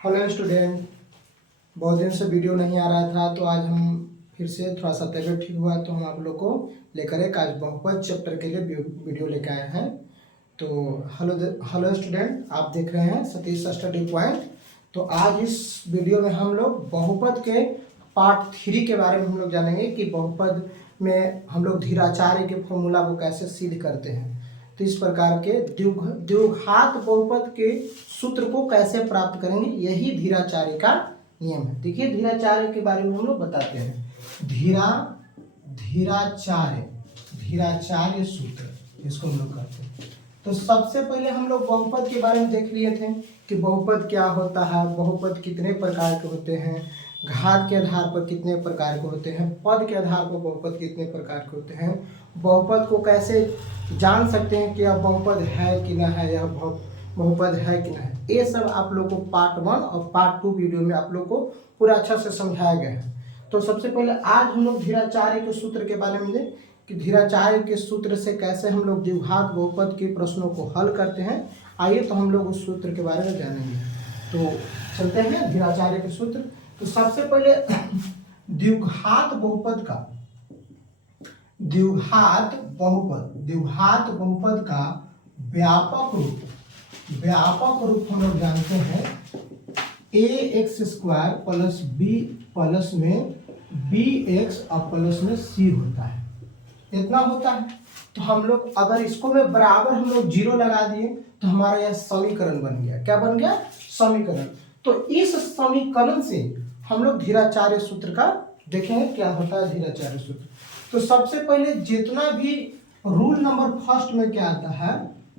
Hello student, बहुत दिन से वीडियो नहीं आ रहा था तो आज हम फिर से थोड़ा सा तबीयत ठीक हुआ तो हम आप लोग को लेकर एक आज बहुपद चैप्टर के लिए वीडियो लेकर आए हैं। तो हेलो स्टूडेंट, आप देख रहे हैं सतीश स्टडी पॉइंट। तो आज इस वीडियो में हम लोग बहुपद के पार्ट 3 के बारे में हम लोग जानेंगे कि बहुपद में हम लोग धीराचार्य के फॉर्मूला को कैसे सिद्ध करते हैं। तो इस प्रकार के द्विघात बहुपद के सूत्र को कैसे प्राप्त करेंगे, यही धीराचार्य का नियम है। देखिए धीराचार्य के बारे में हम लोग बताते हैं। धीराचार्य सूत्र इसको हम लोग करते हैं। तो सबसे पहले हम लोग बहुपद के बारे में देख लिए थे कि बहुपद क्या होता है, बहुपद कितने प्रकार के होते हैं, घात के आधार पर कितने प्रकार के होते हैं, पद के आधार पर बहुपद कितने प्रकार के होते हैं, बहुपद को कैसे जान सकते हैं कि यह बहुपद है कि न है, यह बहुपद है कि न है। ये सब आप लोग को पार्ट 1 और पार्ट 2 वीडियो में आप लोग को पूरा अच्छा से समझाया गया है। तो सबसे पहले आज हम लोग धीराचार्य के सूत्र के बारे में देखें कि धीराचार्य के सूत्र से कैसे हम लोग द्विघात बहुपद के प्रश्नों को हल करते हैं। आइए तो हम लोग उस सूत्र के बारे में जानेंगे। तो चलते हैं धीराचार्य के सूत्र। तो सबसे पहले द्विघात बहुपद का व्यापक रूप हम लोग जानते हैं ax² प्लस b प्लस में bx और प्लस में c होता है, इतना होता है। तो हम लोग अगर इसको में बराबर हम लोग 0 लगा दिए तो हमारा यह समीकरण बन गया। क्या बन गया? समीकरण। तो इस समीकरण से हम लोग धीराचार्य सूत्र का देखेंगे क्या होता है धीराचार्य सूत्र। तो सबसे पहले जितना भी रूल नंबर फर्स्ट में क्या आता है,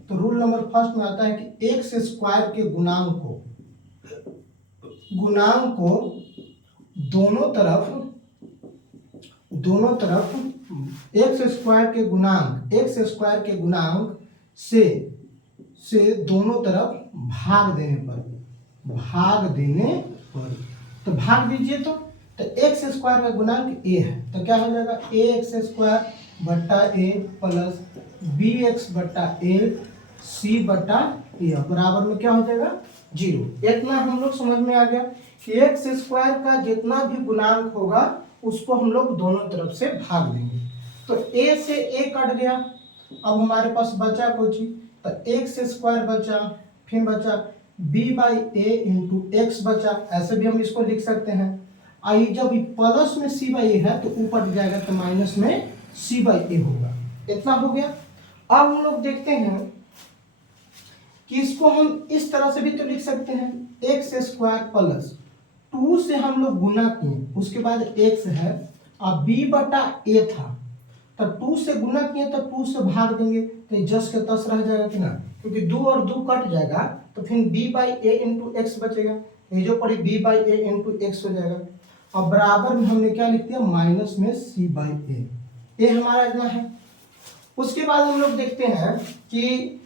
तो रूल नंबर फर्स्ट में आता है कि x² के गुणांक को दोनों तरफ x² के गुणांक से दोनों तरफ भाग देने पर तो भाग दीजिए। तो x² का गुणांक a है तो क्या हो जाएगा ax² बट्टा a प्लस bx बट्टा a c बट्टा a बराबर में क्या हो जाएगा 0। इतना हम लोग समझ में आ गया कि x² का जितना भी गुणांक होगा उसको हम लोग दोनों तरफ से भाग देंगे। तो a से a कट गया, अब हमारे पास बचा कुछ, तो x² बचा, फिर बचा b/a इंटू x बचा। ऐसे भी हम इसको लिख सकते हैं। आई जब प्लस में c/a है तो ऊपर जाएगा तो माइनस में c/a होगा। इतना हो गया। अब हम लोग देखते हैं कि इसको हम इस तरह से भी तो लिख सकते हैं x² प्लस 2 से हम लोग गुना किए, उसके बाद x है और b/a था तो 2 से गुना किए तो 2 से भाग देंगे तो जस के तस रह जाएगा कि ना, क्योंकि 2 और 2 कट जाएगा तो फिर b/a इंटू x बचेगा, ये जो पड़ी b/a इंटू x हो जाएगा। अब बराबर में हमने क्या लिख दिया माइनस में c/a, ये हमारा इतना है। उसके बाद हम लोग देखते हैं कि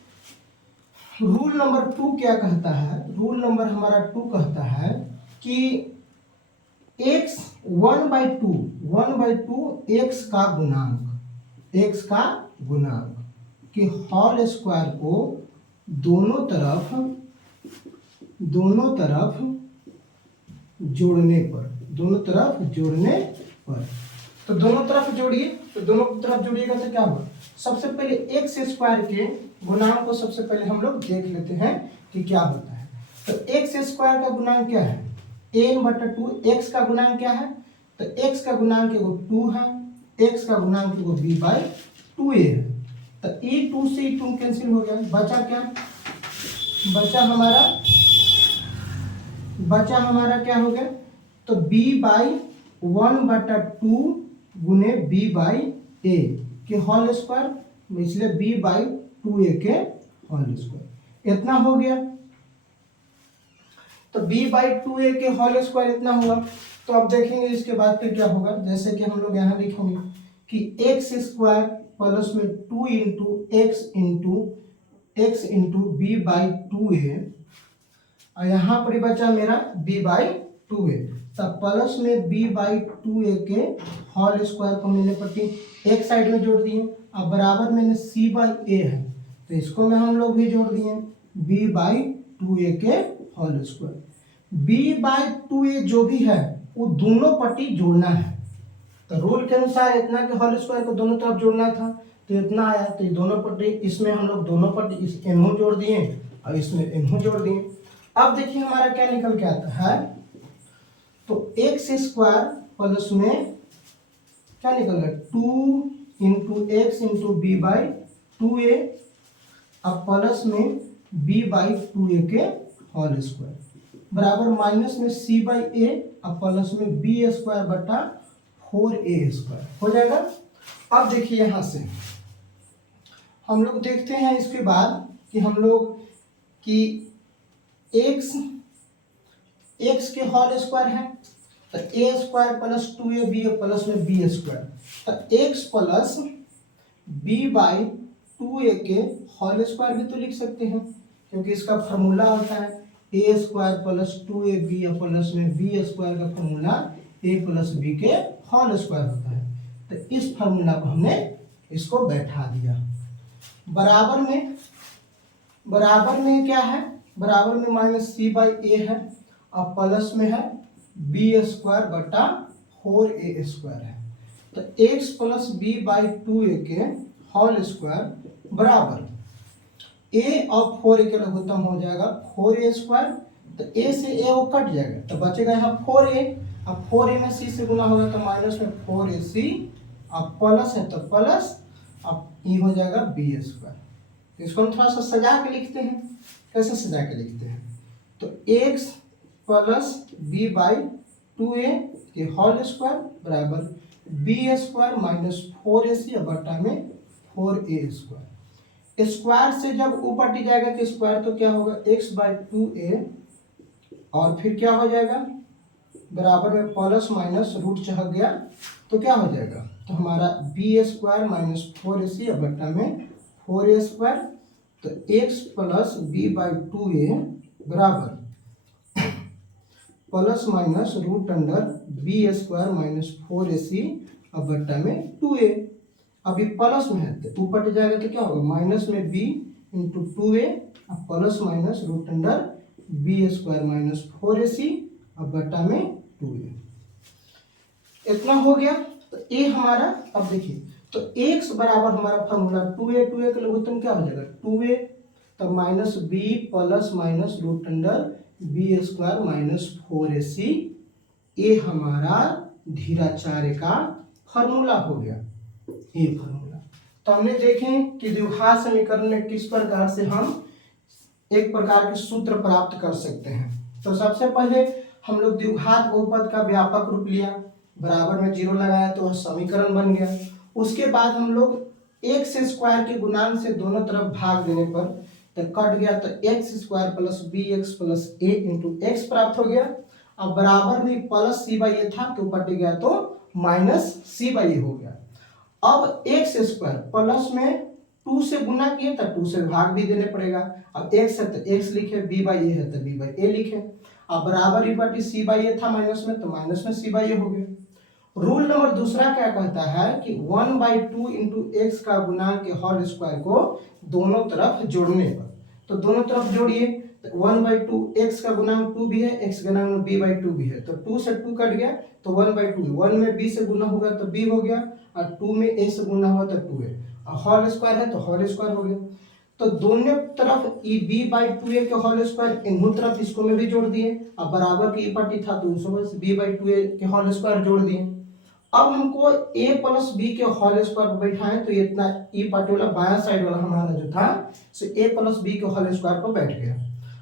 रूल नंबर 2 क्या कहता है। रूल नंबर हमारा 2 कहता है कि x 1/2 x का गुणांक कि होल स्क्वायर को दोनों तरफ जोड़ने पर तो दोनों तरफ जोड़िए। तो दोनों तरफ जोड़िएगा तो क्या होगा, सबसे पहले x² के गुणांक को सबसे पहले हम लोग देख लेते हैं कि क्या होता है। तो x² का गुणांक क्या है an/2, x का गुणांक क्या है, तो x का गुणांक एगो 2 है, x का गुणांक एगो b/2a है। तो e 2 से e 2 कैंसिल हो गया, बचा क्या, बचा हमारा क्या हो गया, तो b/1/2 गुने b/a के होल स्क्वायर, इसलिए b/2a के होल स्क्वायर, इतना हो गया। तो b/2a के होल स्क्वायर इतना हुआ। तो अब देखेंगे इसके बाद फिर क्या होगा, जैसे कि हम लोग यहाँ लिखेंगे कि x² प्लस में 2 इंटू b/2a और यहाँ पर बचा मेरा b/2a, तब प्लस में b/2a के होल स्क्वायर को मैंने पट्टी एक साइड में जोड़ दिए। अब बराबर मैंने c/a है तो इसको में हम लोग भी जोड़ दिए b/2a के होल स्क्वायर। b/2a जो भी है वो दोनों पट्टी जोड़ना है। तो रूल के अनुसार इतना के होल स्क्वायर को दोनों तरफ जोड़ना था, तो इतना आया। तो ये दोनों पट्टी, इसमें हम लोग दोनों पट्टी इस इन्हों जोड़ दिए और इसमें इन्हों जोड़ दिए। अब देखिए हमारा क्या निकल के आता है, तो एक्स स्क्वायर प्लस में क्या निकल गया 2 इंटू एक्स इंटू b/2a, अब प्लस में b/2a के होल स्क्वायर बराबर माइनस में c/a, अब प्लस में b स्क्वायर बटा 4a स्क्वायर हो जाएगा। अब देखिए यहां से हम लोग देखते हैं इसके बाद कि हम लोग कि x के होल स्क्वायर है तो a square plus 2ab plus में b स्क्वायर, तो x प्लस b/2a के होल स्क्वायर भी तो लिख सकते हैं, क्योंकि इसका फॉर्मूला होता है a square plus 2ab plus में b स्क्वायर का फॉर्मूला a प्लस b के होल स्क्वायर होता है। तो इस फॉर्मूला को हमने इसको बैठा दिया। बराबर में क्या है, बराबर में माइनस c/a है और प्लस में है b स्क्वायर बटा 4a स्क्वायर है। तो x प्लस b/2a के होल स्क्वायर बराबर a और 4a के लघुत्तम हो जाएगा 4a स्क्वायर, तो a से a वो कट जाएगा तो बचेगा यहाँ 4a, अब 4a में c से गुना होगा तो माइनस में 4ac, अब प्लस है तो प्लस, अब ये हो जाएगा b स्क्वायर। इसको हम थोड़ा सा सजा के लिखते हैं। कैसे सजा के लिखते हैं, तो x प्लस b/2a के होल स्क्वायर बराबर b स्क्वायर माइनस 4ac बटा में 4a स्क्वायर। स्क्वायर से जब ऊपर टी जाएगा तो स्क्वायर तो क्या होगा x/2a, और फिर क्या हो जाएगा बराबर में प्लस माइनस रूट चढ़ गया तो क्या हो जाएगा, तो हमारा b स्क्वायर माइनस 4ac बटा में 4a स्क्वायर, तो x प्लस b/2a बराबर plus minus root under b square minus 4ac अब बट्टा में 2a। अभी प्लस में है तो ऊपर जाएगा तो क्या होगा माइनस में b इंटू 2a, अब plus minus root under b square minus 4ac अब बट्टा में 2a। इतना हो गया। तो a हमारा, अब देखिए तो x बराबर हमारा फॉर्मूला 2a का लघुत्तम क्या हो जाएगा 2a, तब minus b plus minus root under b square minus 4ac, ये हमारा धीराचार्य का फॉर्मूला हो गया। ये फॉर्मूला तो हमने देखें कि द्विघात समीकरण में किस प्रकार से हम एक प्रकार के सूत्र प्राप्त कर सकते हैं। तो सबसे पहले हम लोग द्विघात बहुपद का व्यापक रूप लिया, बराबर में 0 लगाया तो समीकरण बन गया। उसके बाद हम लोग एक्स स्क्वायर के गुणांक से दोनों तरफ भाग देने पर तो कट गया, तो X square plus B X plus A into X प्राप्त हो गया। अब बराबर में प्लस c/a था तो ऊपर गया तो माइनस c/a हो गया। अब एक्स स्क्वायर प्लस में 2 से गुना किए तो 2 से भाग भी देने पड़ेगा। अब x है तो x लिखे, b/a है तो b/a लिखे। अब बराबर ही बटी c/a था माइनस में तो माइनस में c/a हो गया। रूल नंबर दूसरा क्या कहता है कि 1/2 इंटू एक्स का गुणांक के होल स्क्वायर को दोनों तरफ जोड़ने पर, तो दोनों तरफ जोड़िए, 1/2 एक्स का गुणांक 2 भी है, एक्स का गुणांक b/2 भी है, तो 2 से 2 कट गया तो 1/2, 1 में b से गुना होगा तो b हो गया और 2 में a से गुना हुआ तो 2 है, और होल स्क्वायर है तो होल स्क्वायर हो गया। तो दोनों तरफ b/2a के होल स्क्वायर इन्हों तरफ इसको में भी जोड़ दिए, अब बराबर की पार्टी था तो उसमें b/2a के होल स्क्वायर जोड़ दिए। अब हमको a प्लस b के होल स्क्वायर पर बैठाएं तो ये इतना ई पार्टी वाला बायां साइड वाला हमारा जो था सो a प्लस b के होल स्क्वायर पर बैठ गया।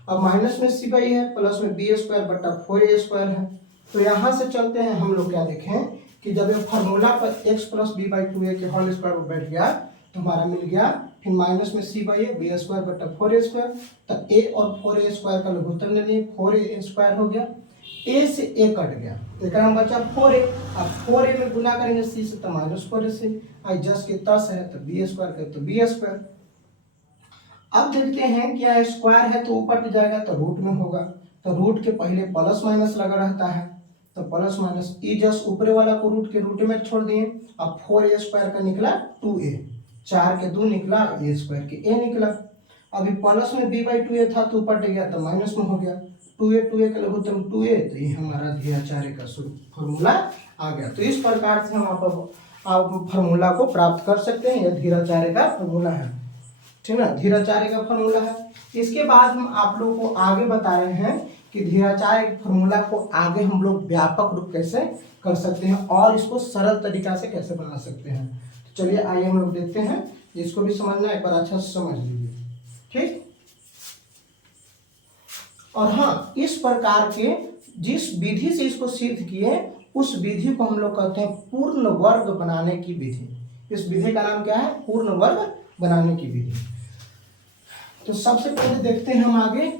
अब माइनस में c/a है, प्लस में b स्क्वायर बटा 4a स्क्वायर है। तो यहाँ से चलते हैं हम लोग क्या देखें कि जब ये फार्मूला पर x प्लस b/2a के होल स्क्वायर पर बैठ गया तो हमारा मिल गया, फिर माइनस में c/a b स्क्वायर बटा 4a स्क्वायर, तो a और 4a स्क्वायर का लघुत्तम ले लिए 4a स्क्वायर हो गया, a से a कट गया तो एक हम बचा 4a। अब 4a में गुना करेंगे c से तो माइनस 4a से, आई जस्ट के तस है तो b स्क्वायर करे तो b स्क्वायर। अब देखते हैं क्या स्क्वायर है तो ऊपर जाएगा तो रूट में होगा, तो रूट के पहले प्लस माइनस लगा रहता है तो प्लस माइनस ई जस्ट ऊपरे वाला को रूट के रूट में छोड़ दिए। अब 4a स्क्वायर का निकला 2a, 4 के 2 निकला, a स्क्वायर के a निकला। अभी प्लस में b/2a था तो ऊपर गया तो माइनस में हो गया, 2a का लघुत्तम 2a, तो ये हमारा धीराचार्य का फॉर्मूला आ गया। तो इस प्रकार से हम आप फॉर्मूला को प्राप्त कर सकते हैं। यह धीराचार्य का फॉर्मूला है, ठीक ना, धीराचार्य का फॉर्मूला है। इसके बाद हम आप लोगों को आगे बता रहे हैं कि धीराचार्य के फॉर्मूला को आगे हम लोग व्यापक रूप कैसे कर सकते हैं और इसको सरल तरीका से कैसे बना सकते हैं। तो चलिए आइए हम लोग देखते हैं, इसको भी समझना एक बार अच्छा से समझ लीजिए, ठीक। और हाँ, इस प्रकार के जिस विधि से इसको सिद्ध किए उस विधि को हम लोग कहते हैं पूर्ण वर्ग बनाने की विधि। इस विधि का नाम क्या है? पूर्ण वर्ग बनाने की विधि। तो सबसे पहले देखते हैं हम आगे,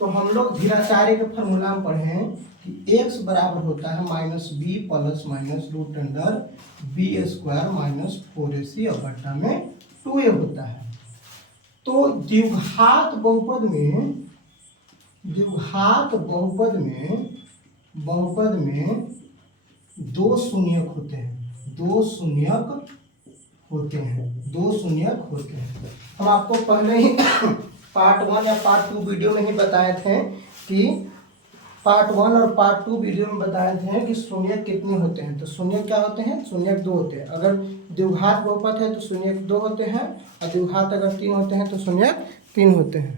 तो हम लोग धीराचार्य के फॉर्मूला में पढ़े हैं कि x बराबर होता है -b plus minus root under B square minus 4ac और बटा में 2a होता है। तो द्विघात बहुपद में दो शून्यक होते हैं, दो शून्यक होते हैं। हम आपको पहले ही पार्ट 1 या पार्ट 2 वीडियो में ही बताए थे कि पार्ट 1 और पार्ट 2 वीडियो में बताए थे कि शून्यक कितने होते हैं। तो शून्यक क्या होते हैं? शून्यक 2 होते हैं। अगर द्विघात बहुपद है तो शून्यक 2 होते हैं, और द्विघात अगर 3 होते हैं तो शून्यक 3 होते हैं।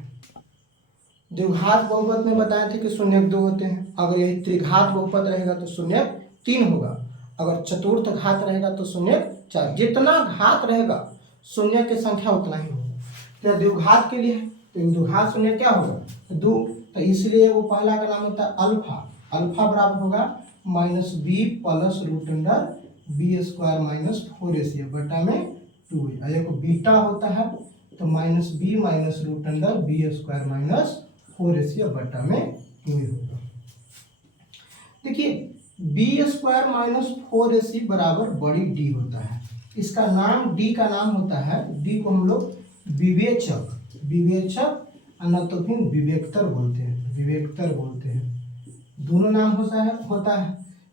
द्विघात बहुपद में बताए थे कि शून्यक 2 होते हैं। अगर यही त्रिघात बहुपद रहेगा तो शून्यक 3 होगा। अगर चतुर्थ घात रहेगा तो शून्यक 4। जितना घात रहेगा शून्य की संख्या उतना ही होगा। क्या द्विघात के लिए है तो द्विघात शून्य क्या होगा? 2। तो इसलिए वो पहला का नाम होता है अल्फा। अल्फा बराबर होगा -b plus root under B square minus 4ac बटा में 2a। और एक बीटा होता है तो -b minus root under B square minus 4ac बटा में 2a होगा। देखिए बी स्क्वायर माइनस 4ac बराबर बड़ी डी होता है। इसका नाम डी का नाम होता है, डी को हम लोग विवेचक न तो फिर विवेकतर बोलते हैं, दोनों नाम होता है।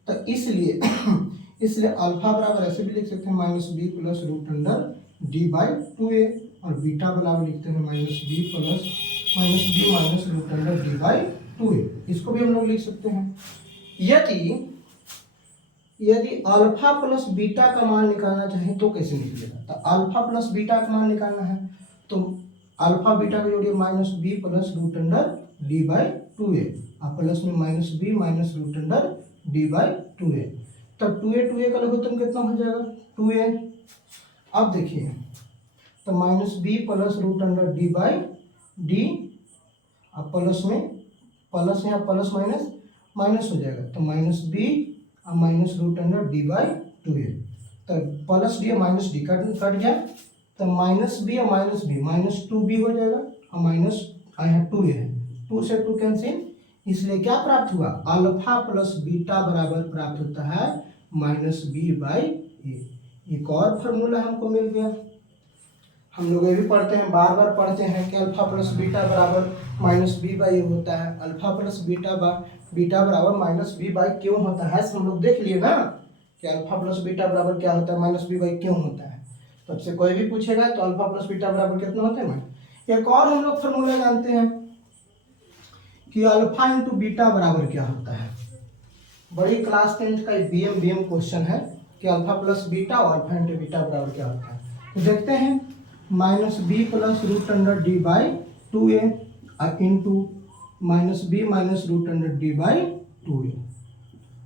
तो इसलिए अल्फा बराबर ऐसे भी लिख सकते हैं -b plus root under D by 2a, और बीटा बराबर लिखते हैं -b minus root under D by 2a। इसको भी हम लोग लिख सकते हैं। यदि अल्फा प्लस बीटा का मान निकालना चाहें तो कैसे निकलेगा? तो अल्फा प्लस बीटा का मान निकालना है तो अल्फा बीटा का जोड़िए -b plus root under D by 2a, और प्लस में -b minus root under D by 2a। तब 2a का लघुत्तम कितना हो जाएगा? 2a। अब देखिए तो -b plus root under D by D, अब प्लस यहाँ प्लस माइनस हो जाएगा तो -b और minus root under D by 2a। तो plus D minus D cut गया तो -b और -b -2b हो जाएगा, और माइनस यहाँ 2a है, 2 से 2 कैंसिल। इसलिए क्या प्राप्त हुआ? अल्फा प्लस बीटा बराबर प्राप्त होता है -b बाई a। एक और फार्मूला हमको मिल गया। हम लोग ये भी पढ़ते हैं, बार बार पढ़ते हैं कि अल्फा प्लस बीटा बराबर -b बाई a होता है। अल्फा प्लस बीटा बराबर -b बाई क्यों होता है, हम लोग देख लिए ना कि अल्फा प्लस बीटा बराबर क्या होता है, -b बाई क्यों होता है। तब से कोई भी पूछेगा तो अल्फा प्लस बीटा बराबर कितना होता है। एक और हम लोग फॉर्मूला जानते हैं कि अल्फा इंटू बीटा बराबर क्या होता है। बड़ी क्लास 10 का BM क्वेश्चन है कि अल्फा प्लस बीटा और अल्फा इंटू बीटा बराबर क्या होता है। तो देखते हैं -b plus root under D by 2a into -b minus root under D by 2a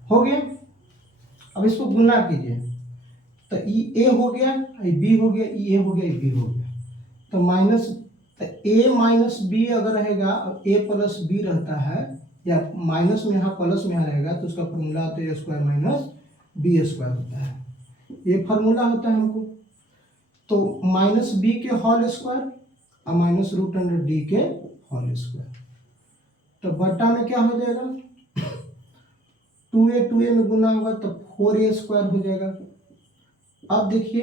हो गया। अब इसको गुना कीजिए तो a हो गया, b हो गया, a हो गया, b हो गया। तो a माइनस b अगर रहेगा, अब a प्लस b रहता है या माइनस में यहाँ प्लस में यहाँ रहेगा तो उसका फॉर्मूला होता है a square minus b square होता है। ये फार्मूला होता है हमको। तो -b के होल स्क्वायर और माइनस रूट अंडर डी के होल स्क्वायर, तो बटा में क्या हो जाएगा 2a में गुना होगा तो 4a स्क्वायर हो जाएगा। अब देखिए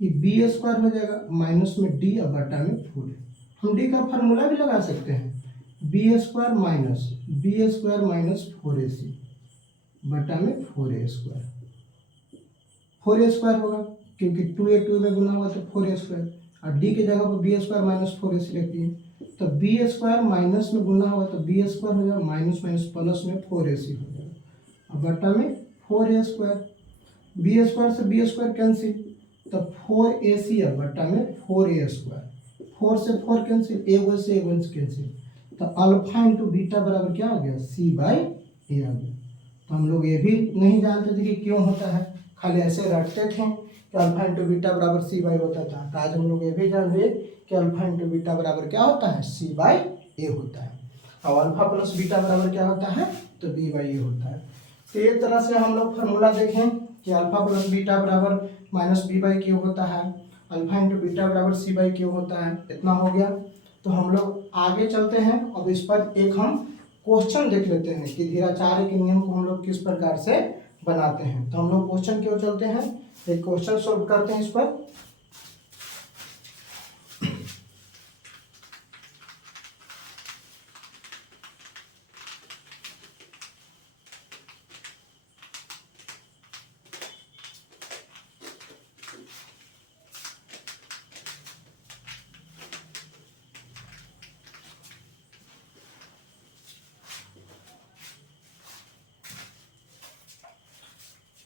ये b स्क्वायर हो जाएगा, माइनस में d और बटा में 4a। हम डी का फार्मूला भी लगा सकते हैं, बी स्क्वायर माइनस 4ac बटा में 4a²। 4a² होगा क्योंकि 2a में गुना हुआ तो 4a², और डी की जगह पर बी स्क्वायर माइनस 4ac रख दिए, तो बी स्क्वायर माइनस में गुना हुआ तो बी स्क्वायर हो जाएगा, माइनस माइनस प्लस में 4ac हो जाएगा, और बटा में 4a²। बी स्क्वायर से बी स्क्वायर कैंसिल, तो 4ac है बटा में 4a²। 4 से 4 कैंसिल, ए से ए कैंसिल, तो अल्फा इंटू बीटा बराबर क्या हो गया, c/a आ गया। तो हम लोग ये भी नहीं जानते थे कि क्यों होता है, खाली ऐसे रटते थे कि अल्फा इंटू बीटा बराबर c/a होता था। तो आज हम लोग ये भी जान लिए कि अल्फा इंटू बीटा बराबर क्या होता है, c/a होता है, और अल्फा प्लस बीटा बराबर क्या होता है, तो b/a होता है। तो एक तरह से हम लोग फार्मूला देखें कि अल्फा प्लस बीटा बराबर माइनस b/q होता है, अल्फा इंटू बीटा बराबर c/q होता है, इतना हो गया। तो हम लोग आगे चलते हैं, अब इस पर एक हम क्वेश्चन देख लेते हैं कि धीराचार्य के नियम को हम लोग किस प्रकार से बनाते हैं। तो हम लोग क्वेश्चन क्यों चलते हैं, एक क्वेश्चन सॉल्व करते हैं इस पर।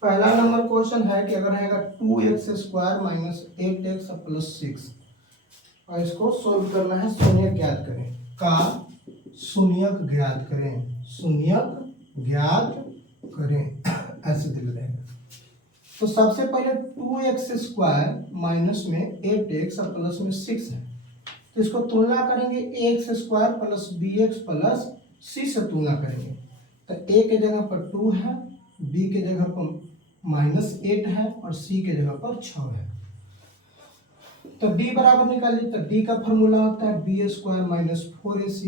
पहला नंबर क्वेश्चन है कि अगर रहेगा 2x² माइनस 8x प्लस 6, और इसको सोल्व करना है, शून्यक ज्ञात करें का शून्यक ज्ञात करें, शून्यक ज्ञात करें ऐसे दिल रहेगा। तो सबसे पहले 2x² माइनस में 8x और प्लस में 6 है, तो इसको तुलना करेंगे ax² plus bx plus c से तुलना करेंगे। तो a के जगह पर 2 है, b के जगह पर -8 है, और c के जगह पर 6 है। तो d बराबर निकालिए, तो d का फॉर्मूला होता है b² माइनस 4ac,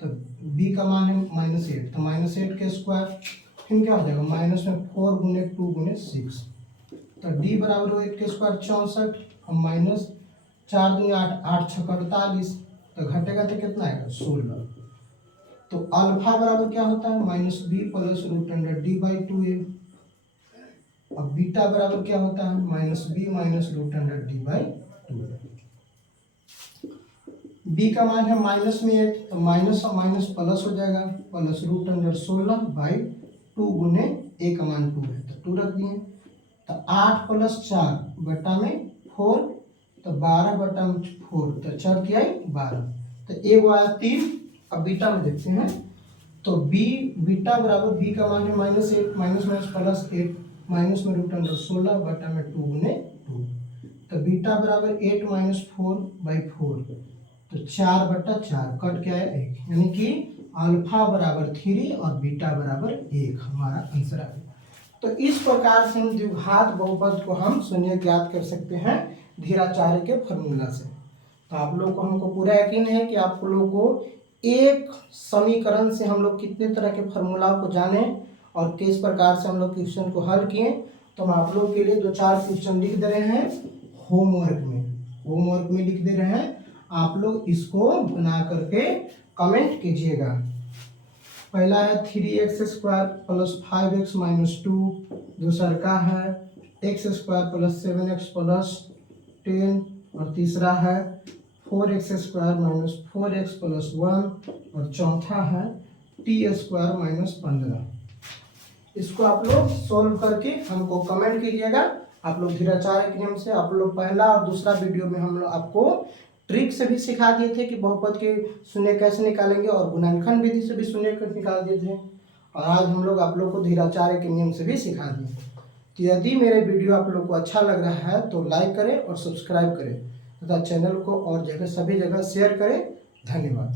तो b का मान है -8, तो -8 के स्क्वायर, फिर क्या हो जाएगा माइनस में 4 गुने 2 गुने 6, तो d बराबर हो 8 के स्क्वायर 64, और माइनस 4 दूनी 8, 8 6 48, तो घटेगा तो कितना आएगा 16। तो अल्फा बराबर क्या होता है -b प्लस √d/2a, अब बीटा बराबर क्या होता है -b माइनस √d/2a। b का मान है माइनस में 8, तो माइनस और माइनस प्लस हो जाएगा, प्लस √16/2 गुने a का मान 2 है तो 2 रख दिए, तो 8 प्लस 4 बटा में 4, तो 12 बटा में 4, तो 4 क्या है 12, तो a को आया 3। अब बीटा में देखते हैं, तो बीटा बराबर b का मान है -8 माइनस माइनस प्लस 8 माइनस में √16 बटा में 2 गुने 2, तो बीटा बराबर 8 माइनस 4/4, तो 4 बटा 4 कट क्या है 1, यानी कि अल्फा बराबर 3 और बीटा बराबर 1 हमारा आंसर आ गया। तो इस प्रकार से हम द्विघात बहुपद को हम शून्य ज्ञात कर सकते हैं धीराचार्य के फॉर्मूला से। तो आप लोग को हमको पूरा यकीन है कि आप लोग को एक समीकरण से हम लोग कितने तरह के फॉर्मूला को जाने और किस प्रकार से हम लोग क्वेश्चन को हल किए। तो हम आप लोग के लिए 2-4 क्वेश्चन लिख दे रहे हैं होमवर्क में लिख दे रहे हैं, आप लोग इसको बना करके कमेंट कीजिएगा। पहला है 3x² प्लस 5x माइनस 2, दूसरा का है x² प्लस 7x प्लस 10, और तीसरा है 4x² माइनस 4x प्लस 1, और चौथा है t² माइनस 15। इसको आप लोग सोल्व करके हमको कमेंट कीजिएगा। आप लोग धीराचार्य के नियम से आप लोग पहला और दूसरा वीडियो में हम लोग आपको ट्रिक से भी सिखा दिए थे कि बहुपद के शून्य कैसे निकालेंगे, और गुणनखंड विधि से भी शून्य निकाल दिए थे, और आज हम लोग आप लोग को धीराचार्य के नियम से भी सिखा दिए। तो यदि मेरे वीडियो आप लोग को अच्छा लग रहा है तो लाइक करें और सब्सक्राइब करें तथा चैनल को और जगह सभी जगह शेयर करें। धन्यवाद।